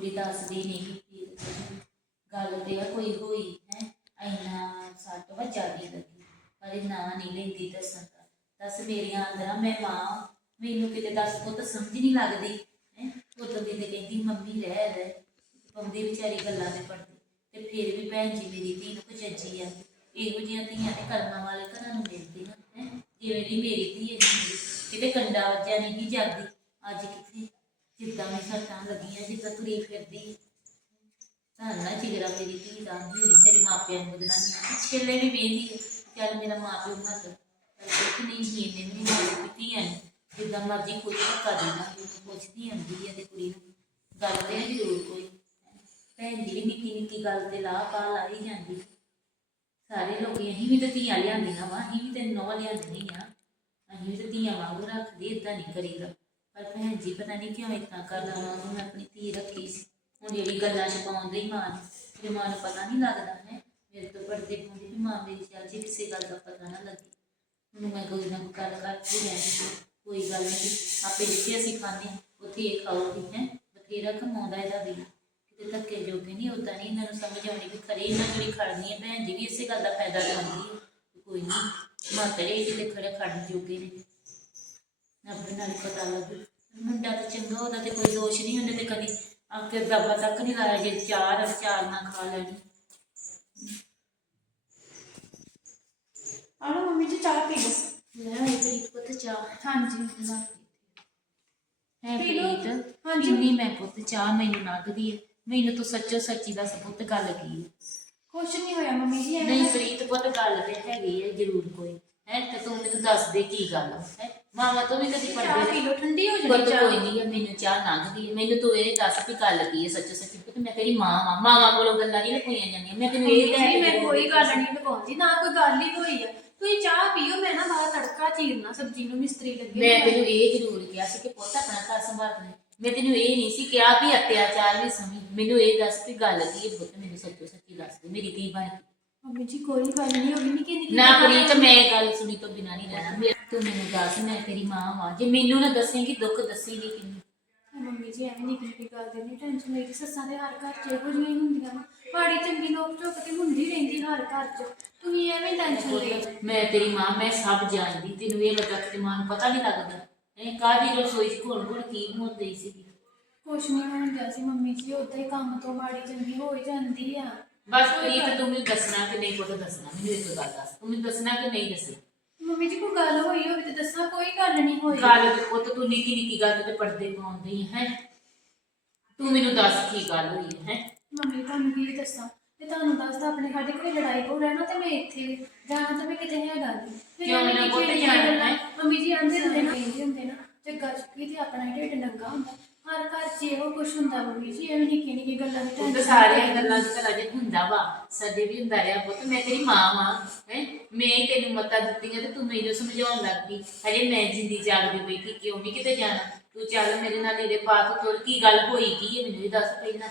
ਕੁੜੀ ਦੱਸਦੀ ਨਹੀਂ ਕਿ ਗੱਲ ਤੇ ਆ, ਕੋਈ ਹੋਈ ਹੈ। ਇੰਨਾ ਸੱਟ ਵਾ ਜ਼ਿਆਦੀ ਲੱਗੀ ਪਰ ਇਹ ਨਾਂ ਨਹੀਂ ਲੈਂਦੀ ਦੱਸਣ ਦਾ। ਦੱਸ ਮੇਰੀਆਂ ਅੰਦਰਾਂ, ਮੈਂ ਮਾਂ, ਮੈਨੂੰ ਕਿਤੇ ਦੱਸ ਪੁੱਤ ਸਮਝ ਨਹੀਂ ਲੱਗਦੀ, ਹੈ। ਉਦੋਂ ਦੀ ਤੇ ਕਹਿੰਦੀ, ਮੰਮੀ ਰਹਿ ਰਹਿ ਪੰਦੀ ਵਿਚਾਰੀ ਗੱਲਾਂ ਦੇ ਪੜਦੀ ਤੇ ਫਿਰ ਵੀ ਭੈਣ ਜੀ ਮੇਰੀ ਧੀ ਨੂੰ ਕੁਚੱਜੀ ਆ। ਇਹੋ ਜਿਹੀਆਂ ਧੀਆਂ ਤੇ ਕਰਮਾਂ ਵਾਲੇ ਘਰਾਂ ਨੂੰ ਮਿਲਦੀਆਂ ਹੈ। ਜਿਵੇਂ ਦੀ ਮੇਰੀ ਧੀ ਹੈ ਕਿਤੇ ਕੰਡਾ ਵੱਜਿਆ ਨਹੀਂ ਜਾਂਦੀ ਅੱਜ ਕਿੱਥੇ ਜਿੱਦਾਂ ਮੈਂ ਸੱਟਾਂ ਲੱਗੀਆਂ, ਜਿੱਦਾਂ ਤੁਰੀ ਫਿਰਦੀ। ਤਾਂ ਨਾ ਮੇਰੀ ਧੀ ਦਾ ਨਹੀਂ ਹੋਣੀ ਮੇਰੇ ਮਾਪਿਆਂ ਨੂੰ ਬਦਨਾਮੀ ਪਿਛਲੇ ਵੀ ਵੇਂਦੀ ਚੱਲ ਮੇਰਾ ਮਾਪਿਓ ਮਤ ਕੁਝ ਨਹੀਂ ਸੀ ਇਹਨੇ ਵੀ ਮਾਰੀ ਧੀਆਂ ਨੂੰ। ਜਿੱਦਾਂ ਮਰਜ਼ੀ ਕੋਈ ਧੱਕਾ ਦੇਣਾ ਪੁੱਛਦੀ ਆਂਦੀ ਹੈ ਤੇ ਕੁੜੀ ਨੂੰ। ਗੱਲ ਤੇ ਜ਼ਰੂਰ ਕੋਈ। ਭੈਣ ਜੀ ਨਿੱਕੀ ਨਿੱਕੀ ਗੱਲ ਤੇ ਲਾਹ ਪਾ ਲਾਈ ਜਾਂਦੀ। ਸਾਰੇ ਲੋਕੀ ਅਸੀਂ ਵੀ ਤਾਂ ਧੀਆਂ ਲਿਆਂਦੀਆਂ ਵਾ, ਅਸੀਂ ਵੀ ਤੇ ਨੌ ਲਿਆਂਦੀਆਂ। ਅਸੀਂ ਵੀ ਤਾਂ ਧੀਆਂ ਵਾਂਗੂ ਰੱਖਦੇ ਇਦਾਂ ਨਹੀਂ ਕਰੀਦਾ। ਪਰ ਭੈਣ ਜੀ ਪਤਾ ਨਹੀਂ ਕਿਉਂ ਇਦਾਂ ਕਰਦਾ ਵਾ ਉਹਨੂੰ ਮੈਂ ਆਪਣੀ ਧੀ ਰੱਖੀ ਸੀ। ਹੁਣ ਜਿਹੜੀ ਗੱਲਾਂ ਛਪਾਉਂਦੇ ਹੀ ਮਾਂ ਨੂੰ, ਤੇ ਮਾਂ ਨੂੰ ਪਤਾ ਨਹੀਂ ਲੱਗਦਾ ਹੈ। ਮੇਰੇ ਤੋਂ ਪੜਦੇ ਪਾਉਂਦੀ ਵੀ ਮਾਂ ਮੇਰੀ ਚੱਲ ਜੇ ਕਿਸੇ ਗੱਲ ਦਾ ਪਤਾ ਨਾ ਲੱਗੇ। ਉਹਨੂੰ ਮੈਂ ਕੋਈ ਨਾ ਕੋਈ ਗੱਲ ਕਰਦੀ ਰਹਿੰਦੀ ਕੋਈ ਗੱਲ ਨਹੀਂ ਆਪੇ ਜਿੱਥੇ ਅਸੀਂ ਖਾਂਦੇ ਉੱਥੇ ਇਹ ਖਾਓਗੀ ਹੈ। ਬਥੇਰਾ ਕਮਾਉਂਦਾ ਇਹਦਾ ਵੀ। ਕਿਤੇ ਧੱਕੇ ਜੋਗੇ ਨਹੀਂ ਉਦਾਂ ਨਹੀਂ ਇਹਨਾਂ ਨੂੰ ਸਮਝ ਆਉਣੀ ਵੀ ਖਰੇ ਇਹਨਾਂ ਜਿਹੜੀ ਖੜਨੀ ਹੈ, ਭੈਣ ਜੀ ਵੀ ਇਸੇ ਗੱਲ ਦਾ ਫਾਇਦਾ ਲੈਂਦੀ ਹੈ। ਵੀ ਕੋਈ ਨਹੀਂ ਮਾਤਰੇ ਕਿਤੇ ਖੜੇ ਖੜਨ ਜੋਗੇ ਨੇ। ਆਪਣੇ ਨਾਲ ਹੀ ਪਤਾ ਲੱਗੂ। ਮੁੰਡਾ ਤਾਂ ਚੰਗਾ ਉਹਦਾ ਤੇ ਕੋਈ ਦੋਸ਼ ਨਹੀਂ ਉਹਨੇ ਤੇ ਕਦੀ ਆਪਕੇ ਦਾਬਾ ਤੱਕ ਨਹੀਂ ਲਾਇਆ ਜੇ ਚਾਰ ਚਾਰ ਨਾ ਖਾ ਲੈਣੀ ਆਲੋ ਮੰਮੀ ਜੀ ਚਾਹ ਪੀ ਲਓ। ਲੈ ਆਈ ਪ੍ਰੀਤ ਪੁੱਤ ਚਾਹ। ਹਾਂਜੀ। ਹੈ ਪੀ ਲਓ। ਪ੍ਰੀਤ ਹਾਂਜੀ। ਕਿੰਨੀ ਮੈਂ ਪੁੱਤ ਚਾਹ ਮੈਨੂੰ ਲੱਗਦੀ ਹੈ ਮੈਨੂੰ ਤੂੰ ਸੱਚੋ ਸੱਚੀ ਦੱਸ ਪੁੱਤ ਗੱਲ ਕੀ ਹੈ ਕੁਛ ਨਹੀਂ ਹੋਇਆ ਮੰਮੀ ਜੀ ਐਵੇਂ ਨਹੀਂ ਪ੍ਰੀਤ ਪੁੱਤ ਗੱਲ ਤੇ ਹੈਗੀ ਹੈ ਜ਼ਰੂਰ ਕੋਈ। ਹੈ ਤੇ ਤੂੰ ਮੈਨੂੰ ਦੱਸ ਦੇ ਕੀ ਗੱਲ ਹੈ? ਮਾਮਾ ਤੋਂ ਵੀ ਕਦੀ ਚਾਹ ਪੜਦੇ ਪੀ ਲਓ ਠੰਡੀ ਹੋ ਪੁੱਤ ਜਾਣੀ ਚਾਹ। ਕੋਈ ਨਹੀਂ ਮੈਨੂੰ ਚਾਹ ਲੰਘਦੀ ਹੈ ਮੈਨੂੰ ਤੂੰ ਇਹ ਦੱਸ ਵੀ ਗੱਲ ਕੀ ਹੈ ਸੱਚੋ ਸੱਚੀ ਪੁੱਤ ਮੈਂ ਤੇਰੀ ਮਾਂ ਵਾਂ। ਮਾਵਾਂ ਕੋਲੋਂ ਗੱਲਾਂ ਨਹੀਂ ਲੁਕੀਆਂ ਜਾਂਦੀਆਂ। ਮੈਂ ਤੈਨੂੰ ਇਹ ਕਹਿ ਮੈਂ ਕੋਈ ਗੱਲ ਨਹੀਂ ਲਗਾਉਂਦੀ ਨਾ ਕੋਈ ਗੱਲ ਹੀ ਹੋਈ ਆ। ਤੁਸੀਂ ਚਾਹ ਪੀਓ ਮੈਂ ਨਾ ਬਾਹਰ ਤੜਕਾ ਚੀਰਨਾ ਸਬਜ਼ੀ ਨੂੰ ਮਿਸਤਰੀ ਲੱਗੇ ਮੈਂ। ਤੈਨੂੰ ਇਹ ਜ਼ਰੂਰ ਕਿਹਾ ਸੀ ਕਿ ਪੁੱਤ ਆਪਣਾ ਘਰ ਸੰਭਾਲਣਾ ਮੈਂ ਤੈਨੂੰ ਇਹ ਨਹੀਂ ਸੀ ਕਿਹਾ ਵੀ ਅਤਿਆਚਾਰ ਵੀ ਸਮੀ ਮੈਨੂੰ ਇਹ ਦੱਸ ਵੀ ਗੱਲ ਕੀ ਹੈ ਪੁੱਤ ਮੈਨੂੰ ਸੱਚੋ ਸੱਚੀ ਦੱਸ ਦੇ ਮੇਰੀ ਧੀ ਬਣ ਕੇ। ਮੰਮੀ ਜੀ ਕੋਈ ਗੱਲ ਨਹੀਂ ਹੋਈ ਨਿੱਕੀ ਨਿੱਕੀ ਨਾ ਗੱਲ। ਪ੍ਰੀਤ ਮੈਂ ਗੱਲ ਸੁਣੀ ਤੋਂ ਬਿਨਾ ਨਹੀਂ ਰਹਿਣਾ। ਮੈਂ- ਤੂੰ ਮੈਨੂੰ ਦੱਸ ਮੈਂ ਤੇਰੀ ਮਾਂ ਵਾਂ। ਜੇ ਮੈਨੂੰ ਨਾ ਦੱਸੇਂਗੀ ਦੁੱਖ ਦੱਸੇਂਗੀ ਕਿੰਨੀ। ਮੰਮੀ ਜੀ ਐਵੇਂ ਨਿੱਕੀ ਨਿੱਕੀ ਗੱਲ ਦੇ ਨਹੀਂ ਟੈਨਸ਼ਨ ਲਈ ਸੱਸਾਂ ਦੇ ਹਰ ਘਰ 'ਚ ਇਹੋ ਜਿਹੀਆਂ ਹੀ ਹੁੰਦੀਆਂ ਵਾ। ਮਾੜੀ ਚੰਗੀ ਲੋਕ ਝੁਕ ਤੇ ਹੁੰਦੀ ਰਹਿੰਦੀ ਹਰ ਘਰ 'ਚ। ਤੁਸੀਂ ਐਵੇਂ ਟੈਨਸ਼ਨ ਲਈ ਮੈਂ ਤੇਰੀ ਮਾਂ ਮੈਂ ਸਭ ਜਾਣਦੀ। ਤੈਨੂੰ ਇਹ ਲੱਗਾ ਕਿ ਮਾਂ ਨੂੰ ਪਤਾ ਨਹੀਂ ਲੱਗਦਾ। ਇਹ ਕਾਦੀ ਰਸੋਈ ਚ ਘੁਣ ਘੁਣ ਕੀ ਹੁੰਦੀ ਸੀ ਕੁਛ ਨਹੀਂ ਹੁੰਦਾ ਸੀ ਮੰਮੀ ਜੀ ਉਦਾਂ ਹੀ ਕੰਮ ਤੋਂ ਮਾੜੀ ਚੰਗੀ ਹੋ ਹੀ ਜਾਂਦੀ ਆ। ਬਸ ਪ੍ਰੀਤ ਤੂੰ। ਮੈਨੂੰ ਦੱਸਣਾ ਕਿ ਨਹੀਂ ਪੁੱਤ ਦੱਸਣਾ ਮੈਨੂੰ ਇੱਕ ਗੱਲ ਦੱਸ। ਤੂੰ ਮੈਨੂੰ ਦੱਸਣਾ ਕਿ ਨਹੀਂ ਦੱਸਣਾ? ਮੰਮੀ ਜੀ ਕੋਈ ਗੱਲ ਹੋਈ ਹੋਵੇ ਤੇ ਦੱਸਾਂ ਕੋਈ ਗੱਲ ਨਹੀਂ ਹੋਈ। ਗੱਲ ਤੇ ਪੁੱਤ ਤੂੰ ਨਿੱਕੀ ਨਿੱਕੀ ਗੱਲ ਤੇ ਪਰਦੇ ਪਾਉਂਦੀ ਹੈ। ਤੂੰ ਮੈਨੂੰ ਦੱਸ ਕੀ ਗੱਲ ਹੋਈ ਹੈ। ਮੰਮੀ ਤੁਹਾਨੂੰ ਕੀ ਦੱਸਾਂ? ਤੇ ਤੁਹਾਨੂੰ ਦੱਸਦਾ ਆਪਣੇ ਸਾਡੇ ਕੋਲ ਲੜਾਈ ਹੋ ਰਹਿਣਾ ਤੇ ਮੈਂ ਇੱਥੇ ਜਾਣਾ ਤਾਂ ਮੈਂ ਕਿਤੇ ਹੈਗਾ ਨਹੀਂ ਫਿਰ ਕਿਉਂ ਨਾ ਪੁੱਤ ਨਿੱਕੀਆਂ ਜਾਣਾ ਹੈ? ਮੰਮੀ ਜੀ ਆਂਦੇ ਹੁੰਦੇ ਨਾ ਕਹਿੰਦੇ ਹੁੰਦੇ ਨਾ ਜੱਗਾ ਚੁੱਕੀ ਤੇ ਆਪਣਾ ਢਿੱਡ ਨੰਗਾ ਹੁੰਦਾ। ਹਰ ਘਰ 'ਚ ਇਹੋ ਕੁਛ ਹੁੰਦਾ ਮੰਮੀ ਜੀ ਐਵੇਂ ਨਿੱਕੀ ਨਿੱਕੀ ਗੱਲਾਂ ਦੀ ਪੁੱਤ tension ਸਾਰੀਆਂ ਗੱਲਾਂ ਚ ਘਰਾਂ 'ਚ ਹੁੰਦਾ ਵਾ ਸਾਡੇ ਵੀ ਹੁੰਦਾ ਰਿਹਾ ਪੁੱਤ ਮੈਂ ਤੇਰੀ ਮਾਂ ਵਾਂ ਹੈ ਮੈਂ ਹੀ ਤੈਨੂੰ ਮੱਤਾਂ ਦਿੱਤੀਆਂ ਤੇ ਤੂੰ ਮੈਨੂੰ ਸਮਝਾਉਣ ਲੱਗ ਪਈ। ਹਜੇ ਮੈਂ ਜਿੰਦੀ ਜਾਗਦੀ ਪਈ ਕਿ ਕਿਉਂ ਨਹੀਂ ਕਿਤੇ ਜਾਣਾ। ਤੂੰ ਚੱਲ ਮੇਰੇ ਨਾਲ ਇਹਦੇ ਪਾਤ ਤੁਰ ਕੀ ਗੱਲ ਹੋਈ ਕੀ ਹੈ ਮੈਨੂੰ ਇਹ ਦੱਸ ਪਹਿਲਾਂ।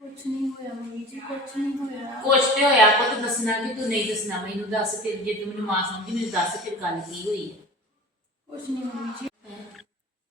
ਕੁਛ ਨਹੀਂ ਹੋਇਆ ਮੰਮੀ ਜੀ ਕੁਛ ਨਹੀਂ ਹੋਇਆ। ਕੁਛ ਤੇ ਹੋਇਆ ਪੁੱਤ ਦੱਸਣਾ ਕਿ ਤੂੰ ਨਹੀਂ ਦੱਸਣਾ ਮੈਨੂੰ ਦੱਸ ਫਿਰ ਜੇ ਤੂੰ ਮੈਨੂੰ ਮਾਂ ਸਮਝੀ ਮੈਨੂੰ ਦੱਸ ਫਿਰ ਗੱਲ ਕੀ ਹੋਈ ਕੁਛ ਨਹੀਂ ਮੰਮੀ ਜੀ। ਹੈਂ?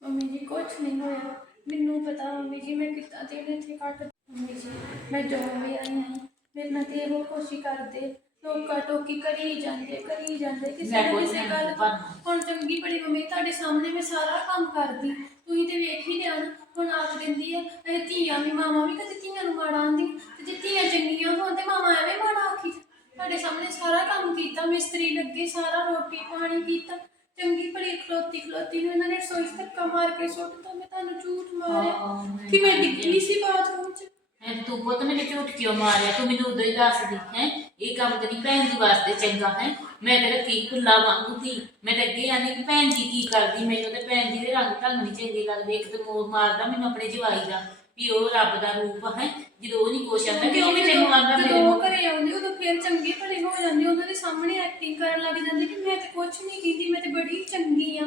ਮੰਮੀ ਜੀ ਕੁਛ ਨਹੀਂ ਹੋਇਆ। ਮੈਨੂੰ ਪਤਾ ਮੰਮੀ ਜੀ ਮੈਂ ਕਿੱਦਾਂ ਨੇ ਇੱਥੇ ਕੱਟ ਮੰਮੀ ਜੀ। ਮੈਂ ਜੋ ਵੀ ਆਈ ਹਾਂ ਮੇਰੇ ਨਾਲ ਤੇ ਇਹੋ ਕੋਸ਼ਿਸ਼ ਕਰਦੇ। ਟੋਕਾ ਟੋਕੀ ਕਰੀ ਜਾਂਦੇ ਕਰੀ ਜਾਂਦੇ। ਕਿਸੇ ਨਾ ਕਿਸੇ ਗੱਲ ਤੋਂ। ਹੁਣ ਚੰਗੀ ਬੜੀ ਮੰਮੀ ਤੁਹਾਡੇ ਸਾਹਮਣੇ ਮੈਂ ਸਾਰਾ ਕੰਮ ਕਰਦੀ। ਤੁਸੀਂ ਤੇ ਵੇਖ ਹੀ ਲਿਆ ਨਾ ਹੁਣ ਆਖ ਦਿੰਦੀ ਹੈ ਇਹ ਧੀਆਂ ਵੀ ਮਾਵਾਂ ਵੀ ਕਦੇ ਧੀਆਂ ਨੂੰ ਮਾੜਾ ਆਂਦੀ ਤੇ ਜੇ ਧੀਆਂ ਚੰਗੀਆਂ ਹੋਣ ਤੇ ਮਾਵਾਂ ਐਵੇਂ ਮਾੜਾ ਆਖੀ ਤੁਹਾਡੇ ਸਾਹਮਣੇ ਸਾਰਾ ਕੰਮ ਕੀਤਾ ਮਿਸਤਰੀ ਲੱਗੇ ਸਾਰਾ ਰੋਟੀ ਪਾਣੀ ਕੀਤਾ। ਚੰਗੀ ਭਲੀ ਖਲੋਤੀ ਖਲੋਤੀ ਨੂੰ ਇਹਨਾਂ ਨੇ ਰਸੋਈ 'ਚ ਧੱਕਾ ਮਾਰ ਕੇ ਸੁੱਟ ਤਾ ਮੈਂ ਤੁਹਾਨੂੰ ਝੂਠ ਮਾਰਿਆ। ਹਾਂ, ਕਿ ਮੈਂ ਡਿੱਗੀ ਸੀ ਬਾਥਰੂਮ 'ਚ? ਹੈ ਤੂੰ ਪੁੱਤ ਮੈਨੂੰ ਝੂਠ ਕਿਉਂ ਮਾਰਿਆ? ਤੂੰ ਮੈਨੂੰ ਉਦੋਂ ਹੀ ਦੱਸਦੀ ਹੈ ਇਹ ਕੰਮ ਤੇਰੀ ਭੈਣ ਦੀ ਵਾਸਤੇ ਚੰਗਾ ਹੈ। ਮੈਂ ਤੇਰਾ ਕੀ ਕੁੱਲਾ ਵਾਂਗੂ ਸੀ ਮੈਂ ਤਾਂ ਅੱਗੇ ਆਨੀ ਕਿ ਭੈਣ ਜੀ ਕੀ ਕਰਦੀ? ਮੈਨੂੰ ਤੇ ਭੈਣ ਜੀ ਦੇ ਰੰਗ ਢੰਗ ਨਹੀਂ ਚੰਗੇ ਲੱਗਦੇ। ਇੱਕ ਤੇ ਮੋਰ ਮਾਰਦਾ ਮੈਨੂੰ ਆਪਣੇ ਜਵਾਈ ਦਾ। ਵੀ ਉਹ ਰੱਬ ਦਾ ਰੂਪ ਹੈ ਜਦੋਂ ਉਹ ਨਹੀਂ ਕੁਛ ਆਂਦਾ ਕਿਉਂ ਵੀ ਤੈਨੂੰ ਆਂਦਾ ਜਦੋਂ ਮੇਰੇ ਉਹ ਘਰੇ ਆਉਂਦੇ ਉਦੋਂ ਫਿਰ ਚੰਗੇ ਭਲੇ ਹੋ ਜਾਂਦੇ ਉਹਨਾਂ ਦੇ ਸਾਹਮਣੇ ਐਕਟਿੰਗ ਕਰਨ ਲੱਗ ਜਾਂਦੇ ਕਿ ਮੈਂ ਤੇ ਕੁਝ ਨਹੀਂ ਕੀਤੀ ਮੈਂ ਤੇ ਬੜੀ ਚੰਗੀ ਆ।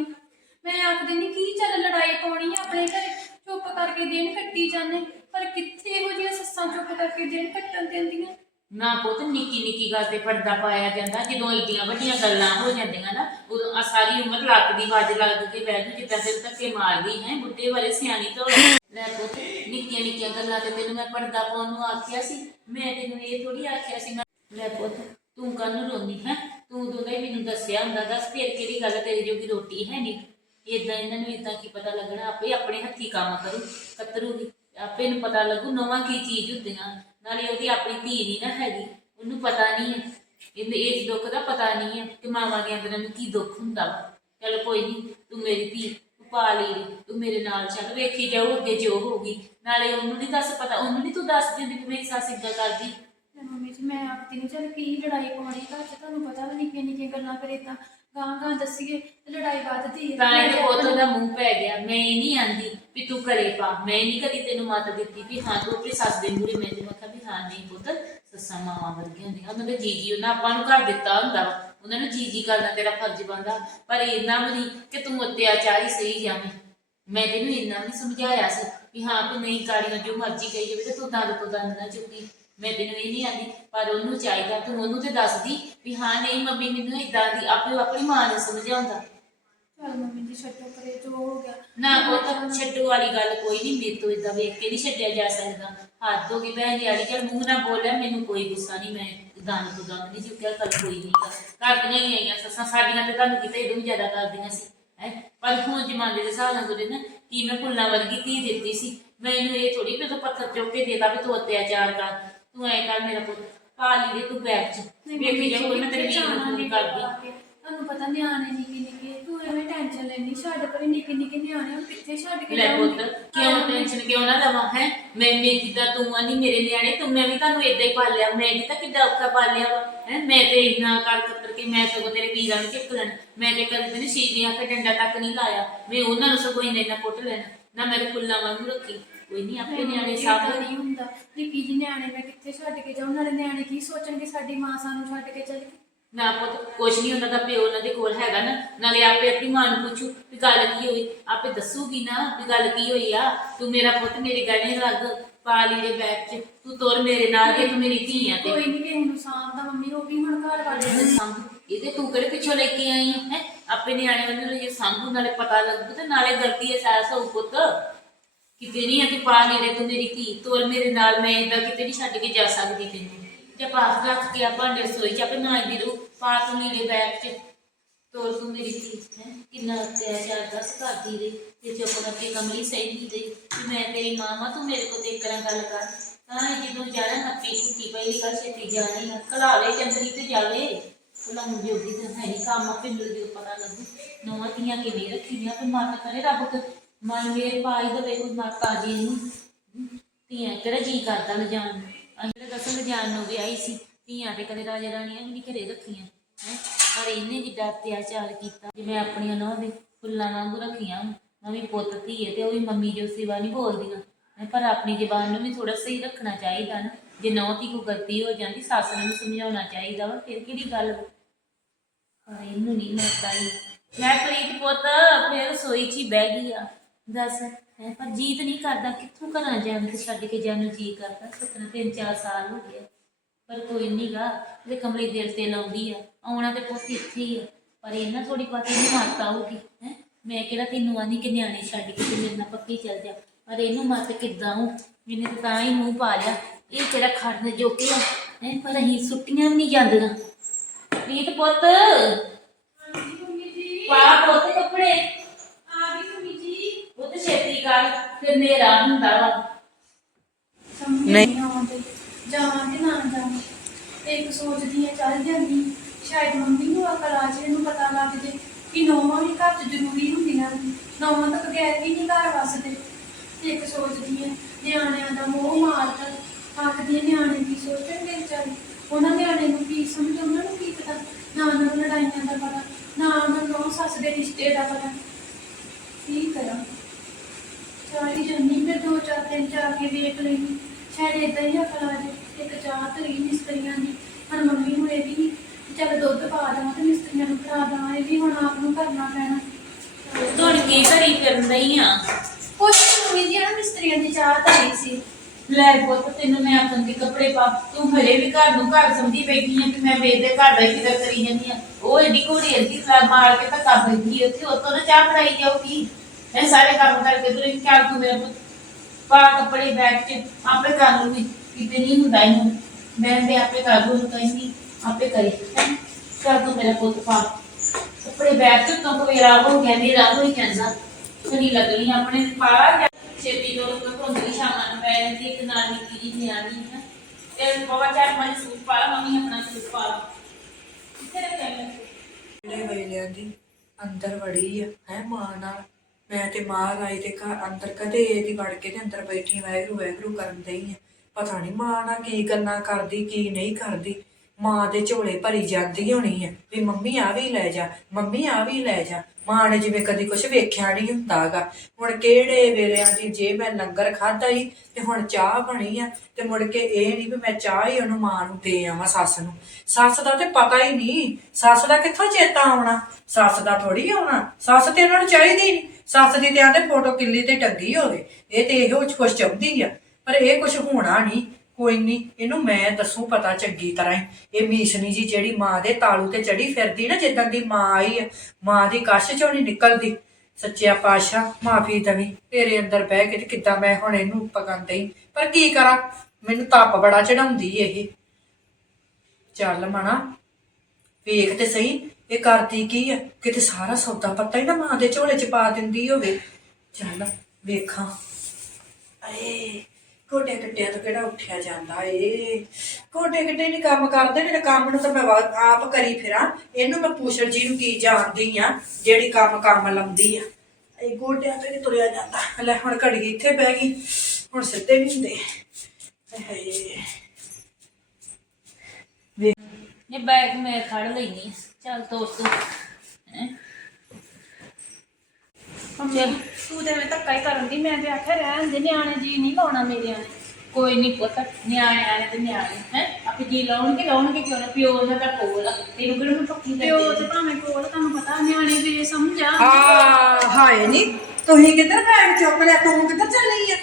ਮੈਂ ਆਖਦੇ ਨਹੀਂ ਕੀ ਚੱਲ ਲੜਾਈ ਪਾਉਣੀ ਆ ਆਪਣੇ ਘਰੇ? ਚੁੱਪ ਕਰਕੇ ਦਿਨ ਕੱਟੀ ਜਾਂਦੇ। ਪਰ ਕਿੱਥੇ ਇਹੋ ਜਿਹੀਆਂ ਸੱਸਾਂ ਚੁੱਪ ਕਰਕੇ ਦਿਨ ਕੱਟਣ ਦਿੰਦੀਆਂ? ਨਾ ਪੁੱਤ, ਨਿੱਕੀ ਨਿੱਕੀ ਗੱਲ ਤੇ ਪਰਦਾ ਪਾਇਆ ਜਾਂਦਾ, ਜਦੋਂ ਏਡੀਆਂ ਵੱਡੀਆਂ ਗੱਲਾਂ ਹੋ ਜਾਂਦੀਆਂ ਨਾ, ਉਦੋਂ ਆ ਸਾਰੀ ਉਮਰ ਲੱਕ ਦੀ ਵੱਜ ਲੱਗ ਕੇ ਬਹਿ ਜੂ ਜਿੱਦਾਂ ਤੇ ਧੱਕੇ ਮਾਰਦੀ ਹੈ, ਬੁੱਢੇ ਵਾਲੇ ਸਿਆਣੀ ਤੋਂ ਲੈ ਪੁੱਤ, ਨਿੱਕੀਆਂ ਨਿੱਕੀਆਂ ਗੱਲਾਂ ਤੇ ਤੈਨੂੰ ਮੈਂ ਪਰਦਾ ਪਾਉਣ ਨੂੰ ਆਖਿਆ ਸੀ, ਮੈਂ ਤੈਨੂੰ ਇਹ ਥੋੜੀ ਆਖਿਆ ਸੀ ਮੈਂ ਲੈ ਪੁੱਤ, ਤੂੰ ਕਾਹਨੂੰ ਰੋਂਦੀ ਹੈ? ਤੂੰ ਉਦੋਂ ਮੈਨੂੰ ਦੱਸਿਆ ਹੁੰਦਾ, ਦੱਸ ਫਿਰ ਕਿਹੜੀ ਗੱਲ ਤੇਰੀ ਜੋਗੀ ਰੋਟੀ ਹੈ ਨਹੀਂ ਇਦਾਂ ਇਹਨਾਂ ਨੂੰ ਇਦਾਂ ਕੀ ਪਤਾ ਲੱਗਣਾ, ਆਪੇ ਆਪਣੇ ਹੱਥੀ ਕੰਮ ਕਰੂ, ਕਤਰੂਗੀ। ਆਪੇ ਨੂੰ ਪਤਾ ਲੱਗੂ ਨਵਾਂ ਕੀ ਚੀਜ਼ ਹੁੰਦੀਆਂ। ਨਾਲੇ ਉਹਦੀ ਆਪਣੀ ਧੀ ਨਹੀਂ ਨਾ ਹੈਗੀ, ਉਹਨੂੰ ਪਤਾ ਨਹੀਂ ਹੈ। ਇਹਨੇ ਇਸ ਦੁੱਖ ਦਾ ਪਤਾ ਨਹੀਂ ਹੈ ਕਿ ਮਾਵਾਂ ਦੇ ਅੰਦਰ ਨੂੰ ਕੀ ਦੁੱਖ ਹੁੰਦਾ ਵਾ। ਚਲ ਕੋਈ ਨਹੀਂ, ਤੂੰ ਮੇਰੀ ਧੀ, ਤੂੰ ਪਾ ਲਈ ਤੂੰ ਮੇਰੇ ਨਾਲ ਚੱਲ, ਵੇਖੀ ਜਾਊ, ਅੱਗੇ ਜੋ ਹੋਊਗੀ। ਨਾਲੇ ਉਹਨੂੰ ਨਹੀਂ ਦੱਸ ਪਤਾ, ਉਹਨੂੰ ਨਹੀਂ ਤੂੰ ਦੱਸ ਦਿੰਦੀ ਕਿ ਮੇਰੀ ਸੱਸ ਇੱਦਾਂ ਕਰਦੀ। ਤੇ ਮੰਮੀ ਜੀ, ਮੈਂ ਆਪਤੀ ਨਹੀਂ ਚੱਲ ਕੀ ਲੜਾਈ ਪਾਉਣੀ, ਘਰ 'ਚ ਤੁਹਾਨੂੰ ਪਤਾ ਵੀ ਨਿੱਕੀਆਂ ਨਿੱਕੀਆਂ ਗੱਲਾਂ ਫਿਰ ਏਦਾਂ ਗਾਂ ਗਾਂ ਦੱਸੀਏ ਤੇ ਲੜਾਈ ਵੱਧਦੀ ਹੈ। ਤਾਂ ਮੈਂ ਪੁੱਤ ਦਾ ਮੂੰਹ ਪੈ ਗਿਆ। ਮੈਂ ਇਹ ਨਹੀਂ ਆਂਦੀ ਵੀ ਤੂੰ ਘਰੇ ਪਾ। ਮੈਂ ਨਹੀਂ ਕਦੀ ਤੈਨੂੰ ਮੱਤ ਦਿੱਤੀ ਵੀ ਹਾਂ, ਤੂੰ ਆਪਣੀ ਸੱਸ ਦੇ ਮੂਹਰੇ ਮੈਂ ਤੇ ਮੱਖਾ ਵੀ ਹਾਂ, ਨਹੀਂ ਪੁੱਤ, ਸੱਸਾਂ ਮਾਵਾਂ ਵਰਗੀਆਂ ਹੁੰਦੀਆਂ। ਉਹਨਾਂ ਦੇ ਜੀ ਜੀ ਉਹਨਾਂ ਆਪਾਂ ਨੂੰ ਘਰ ਦਿੱਤਾ ਹੁੰਦਾ ਵਾ। ਉਹਨਾਂ ਨੂੰ ਜੀ ਜੀ ਕਰਨਾ ਤੇਰਾ ਫਰਜ਼ ਬਣਦਾ। ਪਰ ਇੰਨਾ ਵੀ ਨਹੀਂ ਕਿ ਤੂੰ ਅਤਿਆਚਾਰੀ ਸਹੀ ਜਾਵੇਂ। ਮੈਂ ਤੈਨੂੰ ਇੰਨਾ ਵੀ ਸਮਝਾਇਆ ਸੀ ਵੀ ਹਾਂ ਵੀ ਨਹੀਂ ਗਾੜੀਆਂ ਜੋ ਮਰਜ਼ੀ ਕਹੀ ਜਾਵੇ ਤੇ ਤੂੰ ਦੰਦ ਤੋਂ ਦੰਦ ਨਾ ਚੁੱਕੀ। ਮੈਂ ਤੈਨੂੰ ਇਹ ਨਹੀਂ ਆਂਦੀ ਪਰ ਉਹਨੂੰ ਚਾਹੀਦਾ ਤੂੰ ਉਹਨੂੰ ਤੇ ਦੱਸਦੀ ਵੀ ਹਾਂ ਨਹੀਂ ਮੰਮੀ ਮੈਨੂੰ ਇਦਾਂ ਦੀ ਆਪੇ ਉਹ ਆਪਣੀ ਮਾਂ ਨੂੰ ਸਮਝਾਉਂਦਾ। ਚੱਲ ਮੰਮੀ ਜੀ ਛੱਡੋ ਪਰੇ ਜੋ ਹੋ ਗਿਆ। ਨਾ ਪੁੱਤ ਛੱਡੋ ਵਾਲੀ ਗੱਲ ਕੋਈ ਨਹੀਂ ਮੇਰੇ ਤੋਂ ਇਦਾਂ ਵੇਖ ਕੇ ਨਹੀਂ ਛੱਡਿਆ ਜਾ ਸਕਦਾ। ਹੱਦ ਹੋ ਗਈ ਭੈਣ ਜੀ ਵਾਲੀ ਚੱਲ ਮੂੰਹ ਨਾ ਬੋਲਿਆ ਮੈਨੂੰ ਕੋਈ ਗੁੱਸਾ ਨਹੀਂ ਮੈਂ ਦਾਨ ਤੋਂ ਦਾਨ ਨਹੀਂ ਚੁੱਕਿਆ ਕੱਲ ਕੋਈ ਨਹੀਂ ਕਰ। ਕਰਦੀਆਂ ਹੀ ਆਈਆਂ ਸੱਸਾਂ ਸਾਡੀਆਂ ਤੇ ਤੁਹਾਨੂੰ ਕਿਤੇ ਇਹਦੋਂ ਵੀ ਜ਼ਿਆਦਾ ਕਰਦੀਆਂ ਸੀ ਹੈ। ਪਰ ਹੁਣ ਜਮਾਨੇ ਦੇ ਹਿਸਾਬ ਨਾਲ ਤੁਰੇ ਨਾ ਕੀ ਮੈਂ ਫੁੱਲਾਂ ਵਰਗੀ ਧੀ ਦਿੱਤੀ ਸੀ। ਮੈਨੂੰ ਇਹ ਥੋੜੀ ਤੂੰ ਪੱਥਰ ਚੁੱਕ ਕੇ ਦੇਦਾ ਵੀ ਤੂੰ ਅਤਿਆਚਾਰ ਕਰ। ਤੂੰ ਐ ਕਰ ਮੇਰਾ ਪੁੱਤ ਪਾ ਲਈ ਦੇ ਤੂੰ ਬੈਗ 'ਚ। ਵੇਖੀ ਜਾ ਕੋਈ ਮੈਂ ਤੇਰੇ ਵੀਰ ਨੂੰ ਫੋਨ ਕਰਦੀ। ਤੁਹਾਨੂੰ ਪਤਾ ਨਿਆਣੇ ਨਿੱਕੇ ਨਿੱਕੇ ਤੂੰ ਐਵੇਂ ਟੈਨਸ਼ਨ ਲੈਣੀ ਛੱਡ ਪਰੇ ਨਿੱਕੇ ਨਿੱਕੇ ਨਿਆਣੇ ਹੁਣ ਕਿੱਥੇ ਛੱਡ ਕੇ ਲੈ ਪੁੱਤ? ਕਿਉਂ ਟੈਨਸ਼ਨ ਕਿਉਂ ਨਾ ਲਵਾਂ ਹੈ? ਮੈਂ ਮੇਰੀ ਦਾ ਤੂੰ ਆਨੀ ਮੇਰੇ ਨਿਆਣੇ ਤੂੰ ਮੈਂ ਵੀ ਤੁਹਾਨੂੰ ਏਦਾਂ ਹੀ ਪਾਲਿਆ ਮੈਂ ਵੀ ਤਾਂ ਕਿੱਦਾਂ ਔਖਾ ਪਾਲਿਆ ਵਾ ਹੈ? ਮੈਂ ਤੇ ਇੰਨਾ ਕਰ ਕਰ ਕੇ ਮੈਂ ਸਗੋਂ ਤੇਰੇ ਵੀਰਾਂ ਨੂੰ ਚਿੱਕ ਲੈਣ। ਮੈਂ ਤੇ ਕਦੇ ਤੈਨੂੰ ਸੀੜੀਆਂ ਤੇ ਡੰਡਾ ਤੱਕ ਨਹੀਂ ਲਾਇਆ ਮੈਂ ਉਹਨਾਂ ਨੂੰ ਸਗੋਂ ਇੰਨਾ ਇੰਨਾ ਕੁੱਟ ਲੈਣਾ ਨਾ ਮੇਰੇ ਫੁੱਲਾਂ ਵਾਂਗੂ ਰੱਖੀ। ਕੋਈ ਨਹੀਂ ਆਪੇ ਨਿਆਣੇ ਸਭ ਨਹੀਂ ਹੁੰਦਾ। ਨਿੱਕੀ ਜੀ ਨਿਆਣੇ ਮੈਂ ਕਿੱਥੇ ਛੱਡ ਕੇ ਜਾਉਂ ਨਾਲੇ ਨਿਆਣੇ ਕੀ ਸੋਚਣਗੇ? ਸਾਡੀ ਮਾਂ ਸਾਨੂੰ ਛੱਡ ਕੇ ਚੱਲ ਗਈ। ਨਾ ਪੁੱਤ ਕੁਛ ਨਹੀਂ ਉਹਨਾਂ ਦਾ ਪਿਓ ਉਹਨਾਂ ਦੇ ਕੋਲ ਹੈਗਾ ਨਾ। ਨਾਲੇ ਆਪੇ ਆਪਣੀ ਮਾਂ ਨੂੰ ਪੁੱਛੂ ਵੀ ਗੱਲ ਕੀ ਹੋਈ। ਆਪੇ ਦੱਸੂਗੀ ਨਾ ਵੀ ਗੱਲ ਕੀ ਹੋਈ ਆ। ਤੂੰ ਮੇਰਾ ਪੁੱਤ ਮੇਰੇ ਗਹਿਣੇ ਲੱਗ ਪਾ ਲਈ ਦੇ ਬੈਗ 'ਚ। ਤੂੰ ਤੁਰ ਮੇਰੇ ਨਾਲ ਕਿ ਤੂੰ ਮੇਰੀ ਧੀ ਆ ਤੇ। ਕੋਈ ਨਹੀਂ ਕਿਸੇ ਨੂੰ ਸਾਂਭਦਾ ਮੰਮੀ ਉਹ ਵੀ ਹੁਣ ਘਰ ਵਾਲੇ ਇਹਦੇ ਸੰਗ ਇਹਦੇ ਤੂੰ ਕਿਹੜੇ ਪਿੱਛੋਂ ਲੈ ਕੇ ਆਈ ਹੈ? ਆਪੇ ਨਿਆਣੇ ਨੂੰ ਇਹ ਸੰਗੂ ਨਾਲੇ ਪਤਾ ਲੱਗੂ ਤੇ ਨਾਲੇ ਗਲਤੀ ਅਹਿਸਾਸ ਹੋਊ ਪੁੱਤ। ਕਿਤੇ ਨਹੀਂ ਆ, ਤੂੰ ਪਾ ਲਈ ਤੂੰ ਮੇਰੀ ਧੀ, ਤੁਰ ਮੇਰੇ ਨਾਲ, ਮੈਂ ਏਦਾਂ ਕਿਤੇ ਨਹੀਂ ਛੱਡ ਕੇ ਜਾ ਸਕਦੀ ਤੈਨੂੰ। ਜੇ ਪਾਸ ਰੱਖ ਕੇ ਆ ਭਾਂਡੇ ਰਸੋਈ ਚ ਆਪੇ ਮਾਂ ਦੀ ਰੂ ਪਾ ਤੂੰ ਨੀਲੇ ਬੈਗ ਚ। ਤੋਰ ਤੂੰ ਮੇਰੀ ਧੀ, ਹੈ। ਕਿੰਨਾ ਅਤਿਆਚਾਰ ਦੱਸ ਕਰਦੀ ਰਹੀ, ਤੇ ਚੁੱਪ ਕਰਕੇ ਕਮਲੀ ਸਹੀ ਨਹੀਂ ਰਹੀ ਕਿ ਮੈਂ ਤੇਰੀ ਮਾਂ ਵਾਂ, ਤੂੰ ਮੇਰੇ ਕੋਲ ਤੇ ਕਰਾਂ ਗੱਲ ਕਰ। ਤਾਂ ਜਦੋਂ ਜਾਣਾ ਨੱਪੀ ਟੁੱਟੀ ਪਹਿਲੀ ਗੱਲ, ਛੇਤੀ ਜਾਣੀ ਨਾ ਘਲਾਵੇ ਚੰਦਰੀ ਤੇ ਜਾਵੇ। ਉਹਨਾਂ ਨੂੰ ਜੋਗੀ ਤੇ ਹੈ ਨਹੀਂ ਕੰਮ ਆਪੇ ਮਿਲ ਜੇ ਪਤਾ ਲੱਗੂ। ਨੌਵਾਂ ਧੀਆਂ ਕਿਵੇਂ ਰੱਖੀਆਂ, ਤੇ ਮੱਤ ਕਰੇ ਰੱਬ ਕੋ ਮਨ ਮੇਰ ਪਾਈ ਦੇਵੇ ਕੋਈ ਮੱਤ ਆ ਜੇ ਧੀਆਂ ਕਿਹੜਾ ਜੀ ਕਰਦਾ ਲਿਜਾਣ ਨੂੰ। ਅਸੀਂ ਤਾਂ ਦੱਸਣ ਲਿਜਾਣ ਨੂੰ ਵੀ ਆਈ ਸੀ। ਧੀਆਂ ਤੇ ਕਦੇ ਰਾਜਾ ਰਾਣੀਆਂ ਵੀ ਨਹੀਂ ਘਰੇ ਰੱਖੀਆਂ, ਹੈ। ਪਰ ਇਹਨੇ ਜਿੱਡਾ ਅਤਿਆਚਾਰ ਕੀਤਾ। ਜਿਵੇਂ ਆਪਣੀਆਂ ਨੌਂ ਦੇ ਫੁੱਲਾਂ ਵਾਂਗੂ ਰੱਖੀਆਂ ਨਵੀਂ ਪੁੱਤ ਧੀ ਹੈ ਤੇ ਉਹ ਵੀ ਮੰਮੀ ਜੋ ਸਿਵਾ ਨਹੀਂ ਬੋਲਦੀਆਂ ਪਰ ਆਪਣੀ ਜ਼ਬਾਨ ਨੂੰ ਵੀ ਥੋੜਾ ਸਹੀ ਰੱਖਣਾ ਚਾਹੀਦਾ ਨਾ। ਜੇ ਨੌਂ ਦੀ ਕੋਈ ਗਲਤੀ ਹੋ ਜਾਂਦੀ, ਸੱਸ ਨੂੰ ਵੀ ਸਮਝਾਉਣਾ ਚਾਹੀਦਾ ਵਾ, ਫਿਰ ਕਿਹੜੀ ਗੱਲ ਪਰ ਇਹਨੂੰ ਨਹੀਂ ਲੱਗਦਾ ਮੈਂ ਪ੍ਰੀਤ ਪੁੱਤ, ਫਿਰ ਰਸੋਈ 'ਚ ਹੀ ਬਹਿ ਗਈ ਆ। ਦੱਸ ਹੈ ਪਰ ਜੀਤ ਨਹੀਂ ਕਰਦਾ। ਕਿੱਥੋਂ ਘਰਾਂ ਜਾਣ ਤੇ ਛੱਡ ਕੇ? ਜਾਣ ਨੂੰ ਜੀ ਕਰਦਾ। ਸਤਨਾ ਤਿੰਨ ਚਾਰ ਸਾਲ ਹੋ ਗਏ ਪਰ ਕੋਈ ਨਹੀਂਗਾ ਇਹਦੇ ਕਮਰੇ ਦਿਲ ਤੇ ਲਾਉਂਦੀ ਆ। ਆਉਣਾ ਤੇ ਪੁੱਤ ਇੱਥੇ ਹੀ ਆ। ਪਰ ਇਹਨਾਂ ਥੋੜੀ ਪਤਾ ਨਹੀਂ ਮਾਤਾ ਹੋਊਗੀ ਹੈ। ਮੈਂ ਕਿਹੜਾ ਤੈਨੂੰ ਆਨੀ ਕਿ ਨਿਆਣੇ ਛੱਡ ਕੇ ਤੇ ਮੇਰੇ ਨਾਲ ਪੱਕੀ ਚੱਲ ਜਾ। ਪਰ ਇਹਨੂੰ ਮਤ ਕਿੱਦਾਂ ਹੋ ਮੈਨੇ ਤਾਂ ਤਾਂ ਹੀ ਮੂੰਹ ਪਾ ਲਿਆ। ਇਹ ਤੇਰਾ ਖੜਨ ਜੋਗੇ ਆ ਹੈ। ਪਰ ਅਸੀਂ ਸੁੱਟੀਆਂ ਵੀ ਨਹੀਂ ਜਾਂਦੀਆਂ। ਪ੍ਰੀਤ ਪੁੱਤ। ਮੰਮੀ ਜੀ। ਪਾ ਪੁੱਤ ਕੱਪੜੇ ਆ ਗਈ ਮੰਮੀ ਜੀ ਉਹ ਤੇ ਛੇਤੀ ਕਰ ਫਿਰ ਨੇਰਾ ਹੁੰਦਾ ਵਾ। ਨਹੀਂ। ਆਉਂਦੇ। ਜਾਵਾਂ ਕਿ ਨਾ ਜਾਵਾਂ। ਇੱਕ ਸੋਚਦੀ ਹੈ ਚੱਲ ਜਾਂਦੀ। ਸ਼ਾਇਦ ਮੰਮੀ ਨੂੰ ਅਕਲ ਆ ਜੇ ਇਹਨੂੰ ਪਤਾ ਲੱਗ ਜੇ ਕਿ ਨੌਵਾਂ ਵੀ ਘਰ 'ਚ ਜ਼ਰੂਰੀ ਹੁੰਦੀਆਂ ਨੇ। ਨੌਵਾਂ ਤੋਂ ਬਗੈਰ ਵੀ ਨਹੀਂ ਘਰ ਵਸਦੇ। ਇੱਕ ਸੋਚਦੀ ਨਿਆਣਿਆਂ ਦਾ ਮੋਹ ਮਾਰਦਾ। ਆਖਦੀ ਨਿਆਣੇ ਕੀ ਸੋਚਣਗੇ ਵਿਚਾਰੇ ਉਹਨਾਂ ਨਿਆਣੇ ਨੂੰ ਕੀ ਸਮਝ ਉਹਨਾਂ ਨੂੰ ਕੀ ਪਤਾ? ਨਾ ਉਹਨਾਂ ਨੂੰ ਲੜਾਈਆਂ ਦਾ ਪਤਾ ਨਾ ਉਹਨਾਂ ਨੂੰ ਸੱਸ ਦੇ ਰਿਸ਼ਤੇ ਦਾ ਪਤਾ ਕੀ ਕਰਾਂ ਚਾਹੀ ਜੰਨੀ ਫਿਰ ਦੋ ਚਾਰ ਦਿਨ ਜਾ ਕੇ ਵੇਖ ਲਈ ਸ਼ਾਇਦ ਇਦਾਂ ਹੀ ਅਕਲ ਆ ਜੇ ਇੱਕ ਚਾਹ ਧਰੀ ਮਿਸਤਰੀਆਂ ਦੀ। ਹੁਣ ਮੰਮੀ ਨੂੰ ਇਹ ਵੀ ਨੀ ਚੱਲ ਦੁੱਧ ਪਾ ਦੇਵਾਂ ਤੇ ਮਿਸਤਰੀਆਂ ਨੂੰ ਫੜਾ ਦੇਵਾਂ ਇਹ ਵੀ ਹੁਣ ਆਪ ਨੂੰ ਕਰਨਾ ਪੈਣਾ। ਤੁਰ ਕੀ ਘਰੀ ਫਿਰਨ ਦਈ ਆ? ਕੁਛ ਨੀ ਮੰਮੀ ਜੀ ਆ ਮਿਸਤਰੀਆਂ ਦੀ ਚਾਹ ਧਰੀ ਸੀ। ਲੈ ਪੁੱਤ ਤੈਨੂੰ ਮੈਂ ਆਖਣ ਦੀ ਕੱਪੜੇ ਪਾ ਤੂੰ ਹਰੇ ਵੀ ਘਰ ਨੂੰ ਘਰ ਸਮਝੀ ਬੈਠੀ ਆ ਕਿ ਮੈਂ ਵੇਚਦੇ ਘਰ ਦਾ ਹੀ ਫਿਕਰ ਕਰੀ ਜਾਂਦੀ ਆ। ਉਹ ਏਡੀ ਘੋੜੀ ਅੱਧੀ ਸਾਲ ਮਾਰ ਕੇ ਤਾਂ ਕਰ ਦਿੰਦੀ ਉੱਥੇ ਉਤੋਂ ਨਾ ਚਾਹ ਬਣਾਈ ਜਾਊਗੀ। ਮੈਂ ਸਾਰੇ ਕੰਮ ਕਰਕੇ ਤੂੰ ਚੱਲ ਤੂੰ ਮੇਰਾ ਪੁੱਤ ਪਾ ਕੱਪੜੇ ਬੈਗ 'ਚ ਆਪੇ ਕਰ ਲੂਗੀ, ਕਿਤੇ ਨਹੀਂ ਹੁੰਦਾ ਇਹਨੂੰ। ਮੈਂ ਤੇ ਆਪੇ ਕਰ ਦੂੰ ਉਹਨੂੰ ਕਹਿੰਦੀ ਆਪੇ ਕਰੇ, ਹੈਂ। ਕਰ ਤੂੰ ਮੇਰਾ ਪੁੱਤ ਪਾ। ਕੱਪੜੇ ਬੈਗ 'ਚ ਤੋਂ ਕਵੇਰਾ ਹੋ ਗਿਆ ਮੇਰਾ ਹੋ ਹੀ ਜਾਂਦਾ। ਸਰੀ ਲੱਗਣੀ ਆਪਣੇ ਪਾ ਜਾ ਛੇਤੀ ਤੋਂ ਤੋਂ ਧੁੰਦਲੀ ਸ਼ਾਮਾਂ ਨੂੰ ਪੈ ਜਾਂਦੀ ਇੱਕ ਨਾਲ ਨਿੱਕੀ ਜੀ ਨਿਆਣੀ ਹੈ ਤੇ ਬਾਬਾ ਚਾਰ ਪੰਜ ਸੂਟ ਪਾ ਲਾ, ਮੰਮੀ ਆਪਣਾ ਸੂਟ ਪਾ ਲਾ। ਕਿੱਥੇ ਰੱਖਿਆ ਮੈਂ ਲੈ ਵੇਲਿਆਂ ਦੀ, ਅੰਦਰ ਵੜੀ ਆ, ਹੈ ਮਾਂ ਨਾਲ। ਮੈਂ ਤੇ ਮਹਾਰਾਜ ਦੇ ਘਰ ਅੰਦਰ ਕਦੇ ਇਹਦੀ ਵੜ ਕੇ ਤੇ ਅੰਦਰ ਬੈਠੀ ਵਾਹਿਗੁਰੂ ਵਾਹਿਗੁਰੂ ਕਰਨ ਦਈ ਆ ਪਤਾ ਨਹੀਂ ਮਾਂ ਨਾਲ ਕੀ ਗੱਲਾਂ ਕਰਦੀ, ਕੀ ਨਹੀਂ ਕਰਦੀ। ਮਾਂ ਦੇ ਝੋਲੇ ਭਰੀ ਜਾਂਦੀ ਹੋਣੀ ਆ ਵੀ ਮੰਮੀ ਆ ਵੀ ਲੈ ਜਾ, ਮੰਮੀ ਆ ਵੀ ਲੈ ਜਾ। ਮਾਂ ਨੇ ਜਿਵੇਂ ਕਦੀ ਕੁਝ ਵੇਖਿਆ ਨਹੀਂ ਹੁੰਦਾਗਾ। ਹੁਣ ਕਿਹੜੇ ਵੇਲਿਆਂ ਦੀ ਜੇ ਮੈਂ ਲੰਗਰ ਖਾਦਾ ਹੀ ਤੇ ਹੁਣ ਚਾਹ ਬਣੀ ਆ, ਤੇ ਮੁੜ ਕੇ ਇਹ ਨਹੀਂ ਵੀ ਮੈਂ ਚਾਹ ਹੀ ਉਹਨੂੰ ਮਾਂ ਨੂੰ ਦੇ ਆਵਾਂ ਸੱਸ ਨੂੰ। ਸੱਸ ਦਾ ਤੇ ਪਤਾ ਹੀ ਨਹੀਂ ਸੱਸ ਦਾ ਕਿੱਥੋਂ ਚੇਤਾ ਆਉਣਾ? ਸੱਸ ਦਾ ਥੋੜੀ ਆਉਣਾ। ਸੱਸ ਤੇ ਇਹਨਾਂ ਨੂੰ ਚਾਹੀਦੀ ਨਹੀਂ ਸੱਸ ਦੀ ਤੇ ਆਂਦੇ ਫੋਟੋ ਕਿੱਲੀ ਤੇ ਟੰਗੀ ਹੋਵੇ, ਇਹ ਤੇ ਇਹੋ ਕੁਛ ਚਾਹੁੰਦੀ ਆ, ਪਰ ਇਹ ਕੁਛ ਹੋਣਾ ਨਹੀਂ, ਕੋਈ ਨਹੀਂ, ਇਹਨੂੰ ਮੈਂ ਦੱਸੂ ਪਤਾ ਚੰਗੀ ਤਰ੍ਹਾਂ ਹੀ। ਇਹ ਮੀਸਣੀ ਜੀ ਜਿਹੜੀ ਮਾਂ ਦੇ ਤਾਲੂ ਤੇ ਚੜੀ ਫਿਰਦੀ ਨਾ, ਜਿੱਦਾਂ ਦੀ ਮਾਂ ਆਈ ਆ, ਮਾਂ ਦੀ ਕੱਛ ਚੋਂ ਨਹੀਂ ਨਿਕਲਦੀ। ਸੱਚਿਆ ਪਾਸ਼ਾ ਮਾਫੀ ਦਵੀ, ਤੇਰੇ ਅੰਦਰ ਬਹਿ ਕੇ ਤੇ ਕਿੱਦਾਂ ਮੈਂ ਹੁਣ ਇਹਨੂੰ ਪਕਾਉਂਦਾ ਹੀ। ਪਰ ਕੀ ਕਰਾਂ? ਮੈਨੂੰ ਤਪ ਬੜਾ ਚੜਾਉਂਦੀ ਇਹ। ਚੱਲ ਮਣਾ, ਵੇਖ ਤੇ ਸਹੀ ਇਹ ਕਰਦੀ ਕੀ ਆ? ਕਿਤੇ ਸਾਰਾ ਸੌਦਾ ਪੱਤਾ ਹੀ ਨਾ ਮਾਂ ਦੇ ਝੋਲੇ 'ਚ ਪਾ ਦਿੰਦੀ ਹੋਵੇ। ਚੱਲ, ਵੇਖਾਂ। ਅਏ ਕੋਟੇ ਕੱਟਿਆਂ ਤੋਂ ਕਿਹੜਾ ਉੱਠਿਆ ਜਾਂਦਾ ਏ? ਕੋਟੇ ਕੱਟੇ ਨਹੀਂ ਕੰਮ ਕਰਦੇ ਨੇ ਕੰਮ ਨੂੰ ਤਾਂ ਮੈਂ ਆਪ ਕਰੀ ਫਿਰਾਂ। ਇਹਨੂੰ ਮੈਂ ਪੁੱਛਣ ਜੀ ਨੂੰ ਕੀ ਜਾਣਦੀ ਆ, ਜਿਹੜੀ ਕੰਮ ਕੰਮ ਲੰਦੀ ਆ। ਇਹ ਗੋਡਿਆਂ ਤੇ ਨਹੀਂ ਤੁਰਿਆ ਜਾਂਦਾ। ਲੈ, ਹੁਣ ਘੜੀ ਇੱਥੇ ਬਹਿ ਗਈ। ਹੁਣ ਸਿੱਧੇ ਨਹੀਂ ਹੁੰਦੇ। ਹਾਏ। ਇਹ ਬੈਗ ਮੈਂ ਖੜ ਲੈਣੀ ਚੱਲ ਦੋਸਤੋ। ਹੈਂ। ਚੱਲ। ਤੂੰ ਤੇ ਮੈਂ ਧੱਕਾ ਹੀ ਕਰਨ ਦੀ ਮੈਂ ਤੇ ਆਖਿਆ ਰਹਿਣ ਦੇ ਨਿਆਣੇ ਜੀ ਨਹੀਂ ਲਾਉਣਾ ਮੇਰੇ ਨੇ ਕੋਈ ਨਹੀਂ ਪੁੱਤ ਨਿਆਣੇ ਆਣੇ ਤੇ ਨਿਆਣੇ ਹੈ? ਆਪੇ ਜੀ ਲਾਉਣਗੇ ਲਾਉਣਗੇ ਕਿਉਂ ਨਾ? ਪਿਓ ਉਹਨਾਂ ਦਾ ਕੋਲ ਆ ਤੈਨੂੰ ਕਿਹੜਾ ਨੂੰ ਪੱਕੀ ਤੇ ਉਹ ਤੇ ਭਾਵੇਂ ਕੋਲ ਤੁਹਾਨੂੰ ਪਤਾ ਨਿਆਣੇ ਵੀ ਸਮਝ। ਆ ਆ ਹਾਏ ਨਹੀਂ ਤੁਸੀਂ ਕਿੱਧਰ ਬੈਗ ਚੁੱਕ ਲਿਆ ਤੂੰ ਕਿੱਧਰ ਚੱਲੀ ਆ?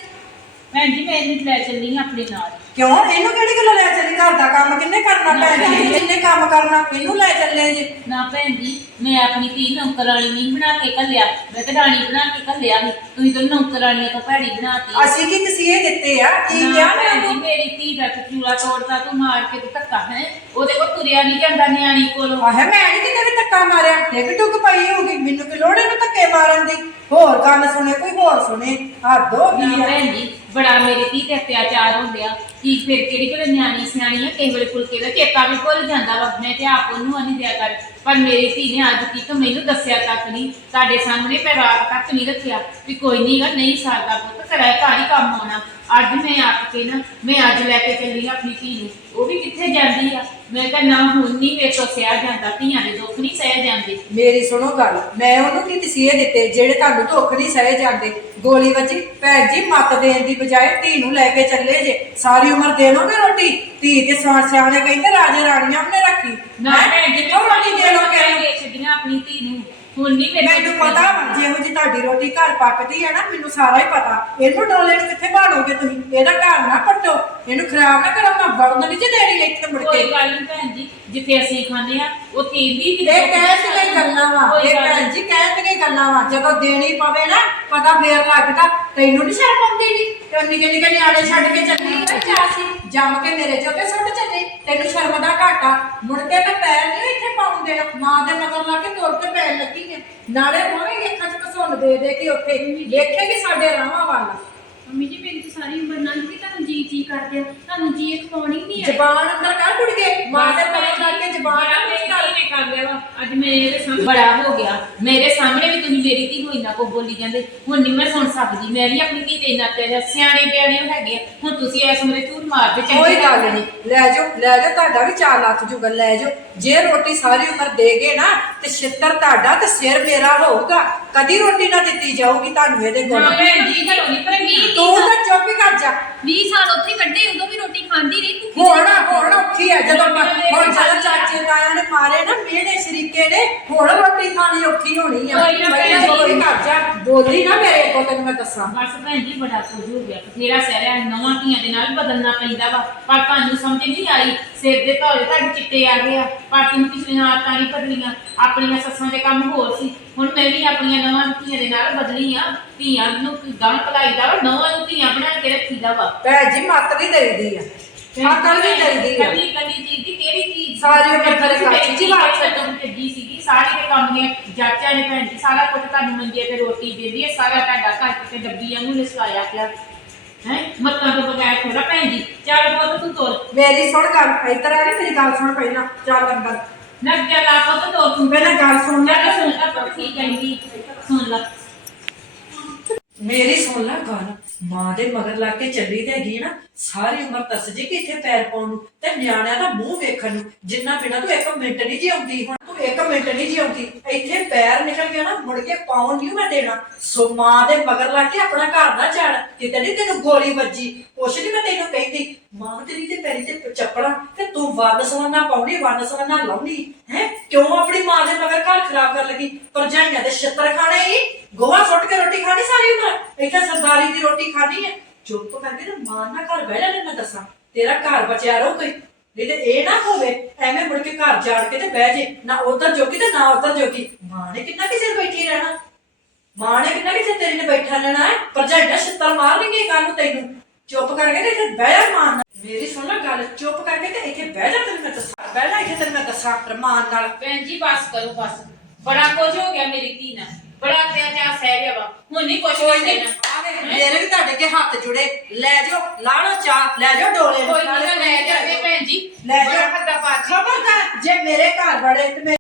ਭੈਣ ਜੀ ਮੈਂ ਇਹਨੂੰ ਲੈ ਚੱਲੀ ਆਂ ਆਪਣੇ ਨਾਲ। ਕਿਉਂ? ਇਹਨੂੰ ਕਿਹੜੀ ਗੱਲੋਂ ਲੈ ਚੱਲੀ? ਘਰ ਦਾ ਕੰਮ ਕਿੰਨੇ ਕਰਨਾ ਭੈਣ ਜੀ? ਕਿੰਨੇ ਕੰਮ ਕਰਨਾ ਇਹਨੂੰ ਲੈ ਚੱਲੇ ਜੇ। ਨਾ ਭੈਣ ਜੀ ਮੈਂ ਆਪਣੀ ਧੀ ਨੌਕਰਾਣੀ ਨਹੀਂ ਬਣਾ ਕੇ ਘੱਲਿਆ। ਮੈਂ ਤਾਂ ਰਾਣੀ ਬਣਾ ਕੇ ਘੱਲਿਆ ਸੀ। ਤੁਸੀਂ ਤਾਂ ਨੌਕਰਾਣੀਆਂ ਤੋਂ ਭੈੜੀ ਬਣਾਤੀ ਅਸੀਂ ਕੀ ਕਸੀਏ ਦਿੱਤੇ ਆ? ਕੀ ਨਾ ਕਿਹਾ ਭੈਣ ਮੈਂ ਜੀ ਮੇਰੀ ਧੀ ਦਾ ਤਾਂ ਚੂੜਾ ਤੋੜਦਾ ਤੂੰ ਮਾਰ ਕੇ ਤੇ ਧੱਕਾ ਹੈ? ਉਹਦੇ ਕੋਲ ਤੁਰਿਆ ਨਹੀਂ ਜਾਂਦਾ ਨਿਆਣੀ ਕੋਲੋਂ। ਆਹੇ ਮੈਂ ਨਹੀਂ ਕਿਤੇ ਵੀ ਧੱਕਾ ਮਾਰਿਆ। ਡਿੱਗ ਡੁੱਗ ਪਈ ਹੋਊਗੀ। ਮੈਨੂੰ ਕਿ ਲੋੜ ਇਹਨੂੰ ਧੱਕੇ ਮਾਰਨ ਦੀ? ਹੋਰ ਗੱਲ ਸੁਣੇ ਕੋਈ ਹੋਰ ਸੁਣੇ। ਹੱਦ ਹੋ ਨਾ ਗਈ ਆ। ਭੈਣ ਜੀ ਬੜਾ ਮੇਰੀ ਧੀ ਤੇ ਅਤਿਆਚਾਰ ਹੁੰਦਿਆ ਕੀ ਫਿਰ ਕਿਹੜੀ ਕਿਹੜੀ ਨਿਆਣੀ ਸਿਆਣੀ ਆ, ਕਿਸੇ ਵੇਲੇ ਫੁਲਕੇ ਦਾ ਚੇਤਾ ਵੀ ਭੁੱਲ ਜਾਂਦਾ ਵਾ। ਮੈਂ ਤੇ ਆਪ ਉਹਨੂੰ ਨਹੀਂ ਦਿਆ ਕਰ। ਪਰ ਮੇਰੀ ਧੀ ਨੇ ਅੱਜ ਤੱਕ ਮੈਨੂੰ ਦੱਸਿਆ ਤੱਕ ਨਹੀਂ। ਤੁਹਾਡੇ ਸਾਹਮਣੇ ਮੈਂ ਰਾਤ ਤੱਕ ਨਹੀਂ ਰੱਖਿਆ ਵੀ ਕੋਈ ਨਹੀਂਗਾ ਨਹੀਂ ਸਰਦਾ ਪੁੱਤ ਕਰਾਇਆ ਘਰ ਹੀ ਕੰਮ ਆਉਣਾ। ਅੱਜ ਮੈਂ ਆਪ ਕੇ ਨਾ, ਮੈਂ ਅੱਜ ਲੈ ਕੇ ਚੱਲੀ ਆਪਣੀ ਧੀ ਨੂੰ। ਉਹ ਵੀ ਕਿੱਥੇ ਜਾਂਦੀ ਆ? ਮੈਂ ਕਿਹਾ ਨਾ ਹੁਣ ਨਹੀਂ ਵੇਖੋ ਸਿਆ ਜਾਂਦਾ ਧੀਆਂ ਦੇ ਦੁੱਖ ਨਹੀਂ ਸਹਿ ਜਾਂਦੇ। ਮੇਰੀ ਸੁਣੋ ਗੱਲ ਮੈਂ ਉਹਨੂੰ ਕੀ ਤਸੀਹੇ ਦਿੱਤੇ ਜਿਹੜੇ ਤੁਹਾਨੂੰ ਧੋਖ ਨਹੀਂ ਸਹਿ ਜਾਂਦੇ? ਗੋਲੀ ਵੱਜੀ ਭੈਣ ਜੀ ਮੱਤ ਦੇਣ ਦੀ ਬਜਾਏ ਧੀ ਨੂੰ ਲੈ ਕੇ ਚੱਲੇ ਜੇ। ਸਾਰੀ ਉਮਰ ਦੇ ਲੋਗੇ ਰੋਟੀ? ਧੀ ਤੇ ਸਾਂ ਸਿਆਣੇ ਕਹਿੰਦੇ ਰਾਜੇ ਰਾਣੀਆਂ ਉਹਨੇ ਰੱਖੀ। ਨਾ ਹੈਂ? ਭੈਣ ਜੀ ਕਿੱਥੋਂ ਰੋਟੀ ਦੇ ਲੋਗੇ ਕੇ ਛੱਡੀਆਂ ਆਪਣੀ ਧੀ ਨੂੰ। ਹੁਣ ਨਹੀਂ ਮੇਰੇ ਮੈਨੂੰ ਪਤਾ ਵਾ ਜਿਹੋ ਜੀ ਤੁਹਾਡੀ ਰੋਟੀ ਘਰ ਪੱਕਦੀ ਹੈ ਨਾ ਮੈਨੂੰ ਸਾਰਾ ਹੀ ਪਤਾ। ਇਹਨੂੰ ਡੋਲੇ ਕਿੱਥੇ ਭਾੜੋਗੇ ਤੁਸੀਂ? ਇਹਦਾ ਘਰ ਨਾ ਪੱਟੋ ਇਹਨੂੰ ਖਰਾਬ ਨਾ ਕਰੋ ਮੈਂ ਵੜਨ ਨਹੀਂ ਜੇ ਦੇਣੀ ਇੱਥੇ ਮੁੜ ਕੋਈ ਕੇ ਗੱਲ ਨਹੀਂ ਭੈਣ ਜੀ ਜਿੱਥੇ ਅਸੀਂ ਖਾਂਦੇ ਆ ਉੱਥੇ ਇਹ ਵੀ ਇਹ ਕਹਿ ਕੇ ਗੱਲਾਂ ਵਾ। ਕੋਈ ਇਹ ਭੈਣ ਜੀ ਕਹਿ ਕੇ ਗੱਲਾਂ ਵਾ। ਜਦੋਂ ਦੇਣੀ ਪਵੇ ਨਾ ਪਤਾ ਫੇਰ ਲੱਗਦਾ ਤੈਨੂੰ ਨਹੀਂ ਸ਼ਰਮ ਆਉਂਦੀ ਨੀ। ਤੇ ਨਿੱਕੇ ਨਿੱਕੇ ਨਿਆਣੇ ਛੱਡ ਕੇ ਚੱਲੀ। ਨਾ ਚਾਸੀ ਜੰਮ ਕੇ ਮੇਰੇ ਚੋਂ ਤੇ ਸੁੱਟ ਚੱਲੀ। ਤੈਨੂੰ ਸ਼ਰਮ ਦਾ ਘਾਟਾ। ਮੁੜ ਕੇ ਮੈਂ ਪੈਰ ਨਹੀਂ ਇੱਥੇ ਪਾਉਣ ਦੇਣਾ। ਮਾਂ ਦੇ ਮਗਰ ਲਾ ਕੇ ਤੁਰ ਤੇ ਪੈਣ ਲੱਗੀ ਨੇ ਨਾਲੇ ਹੋਵੇ ਅੱਖਾਂ 'ਚ ਘਸੁੰਨ ਦੇ ਦੇ ਕੇ ਉੱਥੇ। ਦੇਖੇਗੀ ਸਾਡੇ ਰਾਹਾਂ ਵੱਲ। ਮੰਮੀ ਜੀ ਮੇਰੀ ਤਾਂ ਸਾਰੀ ਉਮਰ ਲੰਘ ਗਈ ਤੁਹਾਨੂੰ ਜੀ ਜੀ ਕਰਦੇ ਆ। ਤੁਹਾਨੂੰ ਜੀ ਖਵਾਉਣੀ ਨਹੀਂ ਆਈ ਜ਼ਬਾਨ ਅੰਦਰ ਕਰ ਕੁੜ ਕੇ ਮਾਂ ਦੇ ਮਗਰ ਲਾ ਕੇ ਜ਼ਬਾਨ ਨਾ ਕੁਛ ਕਰ। ਨੇ ਕਰ ਲਿਆ ਵਾ। ਅੱਜ ਮੇਰੇ ਸਾਹਮਣੇ ਬੜਾ ਹੋ ਗਿਆ। ਮੇਰੇ ਸਾਹਮਣੇ ਵੀ ਤੁਸੀਂ ਮੇਰੀ ਧੀ ਨੂੰ ਇੰਨਾ ਕੋ ਬੋਲੀ ਜਾਂਦੇ। ਹੁਣ ਨਹੀਂ ਮੈਂ ਸੁਣ ਸਕਦੀ। ਮੈਂ ਵੀ ਆਪਣੀ ਧੀ ਤੇ ਇੰਨਾ ਤੇ ਸਿਆਣੇ ਬਿਆਣੇ ਹੈਗੇ ਆ। ਹੁਣ ਤੁਸੀਂ ਇਸ ਮਰੇ ਝੂਠ ਮਾਰਦੇ ਕੋਈ ਗੱਲ ਨਹੀਂ। ਲੈ ਜਾਓ ਲੈ ਜਾਓ ਤੁਹਾਡਾ ਵੀ ਚਾਰ ਲੱਖ ਜੁਗਲ ਲੈ ਜਾਓ। ਜੇ ਰੋਟੀ ਸਾਰੀ ਉਮਰ ਦੇਗੇ ਨਾ ਤੇ ਛਿੱਤਰ ਤੁਹਾਡਾ ਤੇ ਸਿਰ ਮੇਰਾ ਹੋਊਗਾ। ਕਦੀ ਰੋਟੀ ਨਾ ਦਿੱਤੀ ਜਾਊਗੀ ਤੁਹਾਨੂੰ ਇਹਦੇ ਹਾਂ ਕੋਲ ਭੈਣ ਜੀ ਘਰੋਂ ਨਹੀਂ ਪਰ ਵੀ ਤੂੰ ਤਾਂ ਚੁੱਪ ਹੀ ਕਰ ਜਾ। 20 ਸਾਲ ਉੱਥੇ ਕੱਢੇ ਉਦੋਂ ਵੀ ਰੋਟੀ ਖਾਂਦੀ ਰਹੀ ਭੁੱਖੀ ਹੁਣ ਹੁਣ ਔਖੀ ਆ ਜਦੋਂ ਮੈਂ- ਹੁਣ ਜਦੋਂ ਚਾਚੇ ਤਾਇਆ ਨੇ ਮਾਰੇ ਨਾ ਮਿਹਣੇ ਸ਼ਰੀਕੇ ਨੇ ਹੁਣ ਰੋਟੀ ਖਾਣੀ ਔਖੀ ਹੋਣੀ ਆ। ਕੋਈ ਨਾ ਜੀ। ਕੋਈ ਘਰ ਜਾ ਬੋਲੀ ਨਾ ਮੇਰੇ ਕੋਲ ਤੈਨੂੰ ਮੈਂ ਦੱਸਾਂ। ਬਸ ਭੈਣ ਜੀ ਬੜਾ ਕੁਝ ਹੋ ਗਿਆ। ਬਥੇਰਾ ਸਹਿਰਿਆ ਨਵਾਂ ਧੀਆਂ ਦੇ ਨਾਲ ਬਦਲਣਾ ਪੈਂਦਾ ਵਾ। ਪਰ ਤੁਹਾਨੂੰ ਸਮਝ ਨਹੀਂ ਆਈ ਸਿਰ ਦੇ ਧੌਲੇ ਤੁਹਾਡੇ ਚਿੱਟੇ ਆ ਗਏ ਆ। ਪਰ ਤੁਸੀਂ ਪਿਛਲੀਆਂ ਆਦਤਾਂ ਨਹੀਂ ਬਦਲੀਆਂ। ਆਪਣੀਆਂ ਸੱਸਾਂ ਦੇ ਕੰਮ ਹੋਰ ਸੀ। ਹੁਣ ਮੈਂ ਵੀ ਆਪਣੀਆਂ ਨਵਾਂ ਧੀਆਂ ਦੇ ਨਾਲ ਬਦਲੀ ਆ। ਧੀਆਂ ਨੂੰ ਗਾਂ ਭਲਾਈਦਾ ਵਾ ਨਵਾਂ ਨੂੰ ਧੀਆਂ ਬਣਾ ਕੇ ਰੱਖੀਦਾ ਵਾ। ਭੈਣ ਜੀ ਮੱਤ ਵੀ ਦੇਈਦੀ ਆ। ਅਕਲ ਵੀ ਦੇਈਦੀ ਆ ਕੱਲੀ ਕੱਲੀ ਚੀਜ਼ ਦੀ ਕਿਹੜੀ ਚੀਜ਼ ਸਾਰੀ ਉਮਰ ਕੱਲੀ ਕਦੇ ਕੱਚੀ ਜਿਹੀ ਬਾਤ ਛੱਡੋ। ਛੱਡੋ ਚੱਜੀ ਸੀਗੀ ਸਾਰੇ ਦੇ ਕੰਮ ਨੇ ਜਾਚਾ ਨੇ ਭੈਣ ਜੀ ਸਾਰਾ ਕੁਝ ਤੁਹਾਨੂੰ ਮੰਜੇ ਤੇ ਰੋਟੀ ਦਿੰਦੀ ਹੈ ਸਾਰਾ ਤੁਹਾਡਾ ਘਰ ਤੇ ਡੱਬੀ ਵਾਂਗੂ ਲਿਸਾਇਆ ਪਿਆ ਹੈ ਮੱਤਾਂ ਤੋਂ ਬਗੈਰ ਥੋੜਾ ਭੈਣ ਜੀ ਚੱਲ ਪੁੱਤ ਤੂੰ ਤੋਰ ਮੇਰੀ ਸੁਣ ਗੱਲ ਇੱਧਰ ਆ ਕੇ ਮੇਰੀ ਗੱਲ ਸੁਣ ਪਹਿਲਾਂ ਚੱਲ ਅੰਦਰ ਨੱਕ ਜਾ ਲਾ ਪੁੱਤ ਤੋਰ ਤੂੰ ਪਹਿਲਾਂ ਗੱਲ ਸੁਣ ਲੈ ਚੱਲ ਸੁਣ ਲੈ ਪੁੱਤ ਕੀ ਕਹਿੰਦੀ ਸੁਣ ਲੈ ਮੇਰੀ ਸੁਣ ਲੈ ਗੱਲ ਮਾਂ ਦੇ ਮਗਰ ਲੱਗ ਕੇ ਚੱਲੀ ਤੇ ਹੈਗੀ ਨਾ, ਸਾਰੀ ਉਮਰ ਦੱਸ ਜੇ ਕਿ ਇੱਥੇ ਪੈਰ ਪਾਉਣ ਨੂੰ ਤੇ ਨਿਆਣਿਆਂ ਦਾ ਮੂੰਹ ਵੇਖਣ ਨੂੰ, ਜਿੰਨਾ ਬਿਨਾ ਤੂੰ ਇੱਕ ਮਿੰਟ ਨਹੀਂ ਆਉਂਦੀ ਹੁਣ। ਇੱਕ ਮਿੰਟ ਨਹੀਂ ਜਿਉਂਦੀ ਇੱਥੇ ਪੈਰ ਨਿਕਲ ਗਿਆ ਨਾ, ਮੁੜ ਕੇ ਪਾਉਣ ਨਹੀਂ ਮੈਂ ਦੇਣਾ। ਸੋ ਮਾਂ ਦੇ ਮਗਰ ਲੱਗ ਕੇ ਆਪਣਾ ਘਰ ਨਾ ਛੱਡ ਕਿਤੇ ਨਹੀਂ ਤੈਨੂੰ ਗੋਲੀ ਵੱਜੀ, ਕੁਛ ਨਹੀਂ ਮੈਂ ਤੈਨੂੰ ਕਹਿੰਦੀ। ਮਾਂ ਤੇਰੀ ਤੇ ਪੈਰੀ ਤੇ ਚੱਪੜਾ ਤੇ ਤੂੰ ਵੰਨ ਸਵੰਨਾ ਪਾਉਣੀ, ਵੰਨ ਸਵੰਨਾ ਲਾਉਣੀ, ਹੈ? ਕਿਉਂ ਆਪਣੀ ਮਾਂ ਦੇ ਮਗਰ ਘਰ ਖਰਾਬ ਕਰ ਲੱਗੀ? ਪਰਜਾਈਆਂ ਦੇ ਛਿੱਤਰ ਖਾਣੇ ਹੀ, ਗੋਹਾ ਸੁੱਟ ਕੇ ਰੋਟੀ ਖਾਣੀ ਸਾਰੀ ਉਮਰ। ਇੱਥੇ ਸਰਦਾਰੀ ਦੀ ਰੋਟੀ ਖਾਣੀ ਹੈ। ਚੁੱਪ ਕਰਕੇ ਨਾ ਮਾਂ ਨਾਲ ਘਰ ਬਹਿ ਜਾ ਮੈਂ ਦੱਸਾਂ। ਤੇਰਾ ਘਰ ਬਚਿਆ ਰਹੂ ਕੋਈ। ਨਹੀਂ ਤੇ ਇਹ ਨਾ ਹੋਵੇ, ਐਵੇਂ ਮੁੜ ਕੇ ਘਰ ਜਾੜ ਕੇ ਤੇ ਬਹਿ ਜੇ। ਨਾ ਉਧਰ ਜੋਗੀ ਤੇ ਨਾ ਉਧਰ ਜੋਗੀ। ਮਾਂ ਨੇ ਕਿੰਨਾ ਕਿਸੇ ਬੈਠੀ ਰਹਿਣਾ? ਮਾਂ ਨੇ ਕਿੰਨਾ ਕਿਸੇ ਤੇਰੇ ਨੇ ਬੈਠਾ ਲੈਣਾ ਹੈ? ਪਰਜਾਈ ਦਾ ਛਿੱਤਰ ਮਾਰਨਗੇ ਕੱਲ ਨੂੰ ਤੈਨੂੰ। ਚੁੱਪ ਕਰਕੇ ਤੇ ਇੱਥੇ ਬਹਿ ਜਾ ਮਾਂ ਨਾਲ। ਮੇਰੀ ਸੁਣ ਲੈ ਗੱਲ, ਚੁੱਪ ਕਰਕੇ ਤੇ ਇੱਥੇ ਬਹਿ ਜਾ ਤੈਨੂੰ ਮੈਂ ਦੱਸਾਂ। ਬਹਿ ਜਾ ਇੱਥੇ ਤੈਨੂੰ ਮੈਂ ਦੱਸਾਂ ਰਮਾਨ ਨਾਲ। ਭੈਣ ਜੀ, ਬਸ ਕਰੋ, ਬਸ। ਬੜਾ ਕੁਝ ਹੋ ਗਿਆ ਮੇਰੀ ਧੀ ਨਾਲ। ਬੜਾ ਅਤਿਆਚਾਰ ਸਹਿ ਲਿਆ ਵਾ। ਹੁਣ ਨਹੀਂ ਕੁਝ ਕੋਈ ਨਹੀਂ। ਨਹੀਂ ਦੇਣਾ ਆਵੇ ਮੇਰੇ ਵੀ ਤੁਹਾਡੇ ਕੇ ਹੱਥ ਜੁੜੇ। ਲੈ ਜਾਓ ਲਾਣੋ ਚਾਹ ਲੈ ਜਾਓ ਡੋਲੇ। ਨੂੰ। ਕੋਈ ਨਹੀਂ ਲੈ ਜਾਂਦੇ ਭੈਣ ਜੀ। ਲੈ ਬੜਾ ਜਾਓ। ਹੱਦਾ ਪਾ ਖਬਰਦਾਰ ਜੇ ਮੇਰੇ ਘਰ ਬੜੇ ਤੇ